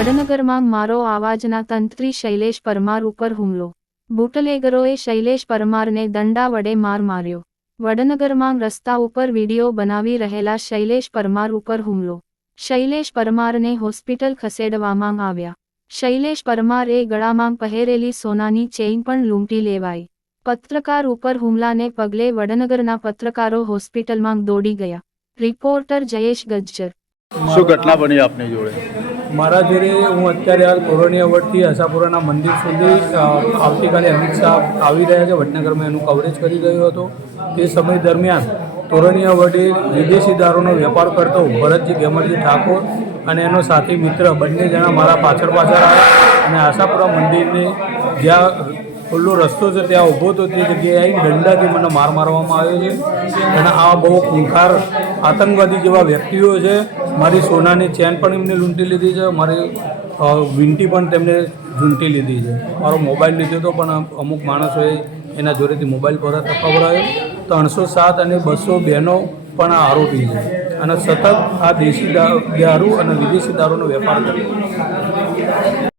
વડનગરમાં મારો આવાજના તંત્રી શૈલેષ પરમાર ઉપર હુમલો. બુટલેગરોએ શૈલેષ પરમારને દંડા વડે માર માર્યો. વડનગરમાં રસ્તા ઉપર વીડિયો બનાવી રહેલા શૈલેષ પરમાર ઉપર હુમલો. શૈલેષ પરમારને હોસ્પિટલ ખસેડવામાં આવ્યા. શૈલેષ પરમારે ગળામાં પહેરેલી સોનાની ચેઇન પણ લૂંટી લેવાઈ. પત્રકાર ઉપર હુમલાને પગલે વડનગરના પત્રકારો હોસ્પિટલમાં દોડી ગયા. રિપોર્ટર જયેશ ગજ્જર. શું ઘટના બની આપની જોડે? મારા જોડે હું અત્યારે હાલ કોરોની વડથી આશાપુરાના મંદિર સુધી આવતીકાલે અમિત શાહ આવી રહ્યા છે. વડનગરમાં એનું કવરેજ કરી રહ્યો હતો. તે સમય દરમિયાન તોરણિયા વડે વિદેશી દારૂનો વેપાર કરતો ભરતજી ગેમરજી ઠાકોર અને એનો સાથી મિત્ર બંને જણા મારા પાછળ પાછળ આવ્યા અને આશાપુરા મંદિરની જ્યાં ખુલ્લો રસ્તો છે, ત્યાં ઊભો હતો, તે જગ્યાએ આવી દંડાથી મને માર મારવામાં આવ્યો છે. અને આ બહુ ખૂંખાર આતંકવાદી જેવા વ્યક્તિઓ છે. મારી સોનાની ચેન પણ એમને લૂંટી લીધી છે. મારી વીંટી પણ તેમને ઝૂંટી લીધી છે. મારો મોબાઈલ લીધો હતો પણ અમુક માણસોએ એના જોડેથી મોબાઈલ પર અપાવડાયો ત્રણસો સાત અને બસો બહેનો પણ આ આરોપી છે. અને સતત આ દેશી દારૂ અને વિદેશી દારૂનો વેપાર કર્યો